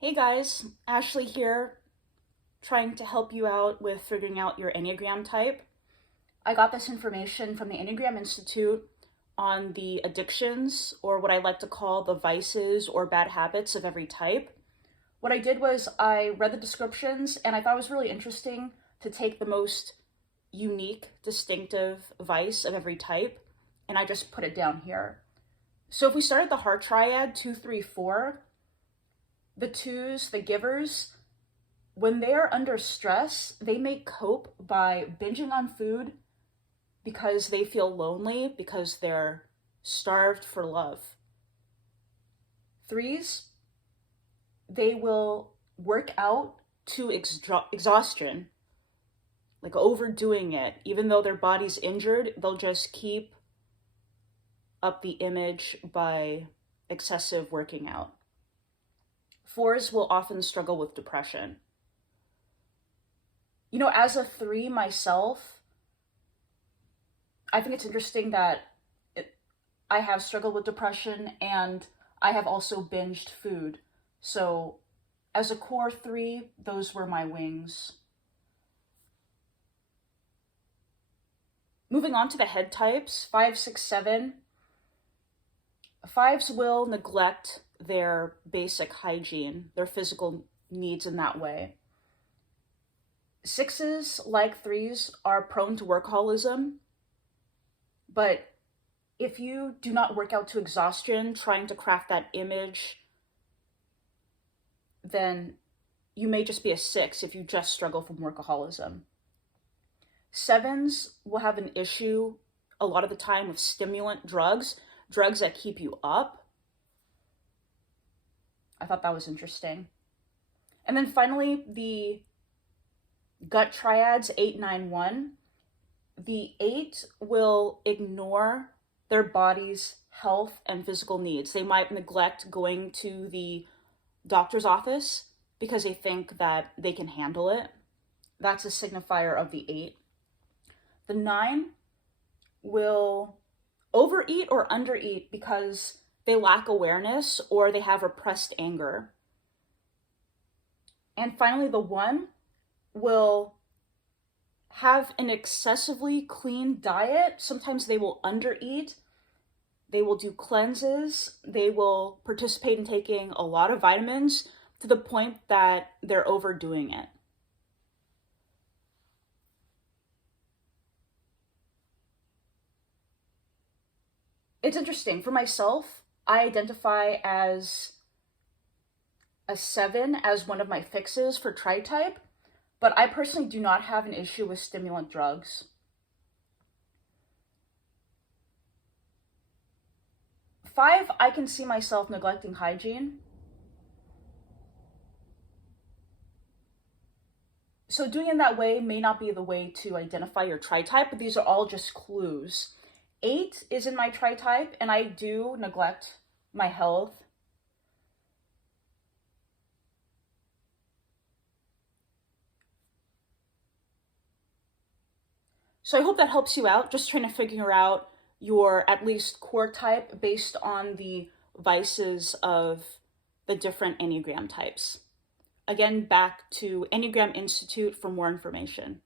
Hey guys, Ashley here, trying to help you out with figuring out your Enneagram type. I got this information from the Enneagram Institute on the addictions, or what I like to call the vices or bad habits of every type. What I did was I read the descriptions and I thought it was really interesting to take the most unique, distinctive vice of every type, and I just put it down here. So if we start at the heart triad, 2, 3, 4, the twos, the givers, when they're under stress, they may cope by binging on food because they feel lonely, because they're starved for love. Threes, they will work out to exhaustion, like overdoing it. Even though their body's injured, they'll just keep up the image by excessive working out. Fours will often struggle with depression. As a three myself, I think it's interesting that I have struggled with depression and I have also binged food. So, as a core three, those were my wings. Moving on to the head types, 5, 6, 7. Fives will neglect their basic hygiene, their physical needs in that way. Sixes, like threes, are prone to workaholism, but if you do not work out to exhaustion trying to craft that image, then you may just be a six if you just struggle from workaholism. Sevens will have an issue a lot of the time with stimulant drugs that keep you up. I thought that was interesting. And then finally, the gut triads, 8, 9, 1. The 8 will ignore their body's health and physical needs. They might neglect going to the doctor's office because they think that they can handle it. That's a signifier of the 8. The 9 will overeat or undereat because they lack awareness or they have repressed anger. And finally, the 1 will have an excessively clean diet. Sometimes they will undereat. They will do cleanses. They will participate in taking a lot of vitamins to the point that they're overdoing it. It's interesting. For myself, I identify as a 7 as one of my fixes for tri-type, but I personally do not have an issue with stimulant drugs. 5, I can see myself neglecting hygiene. So doing it that way may not be the way to identify your tri-type, but these are all just clues. 8 is in my tri-type, and I do neglect my health. So I hope that helps you out, just trying to figure out your at least core type based on the vices of the different Enneagram types. Again, back to Enneagram Institute for more information.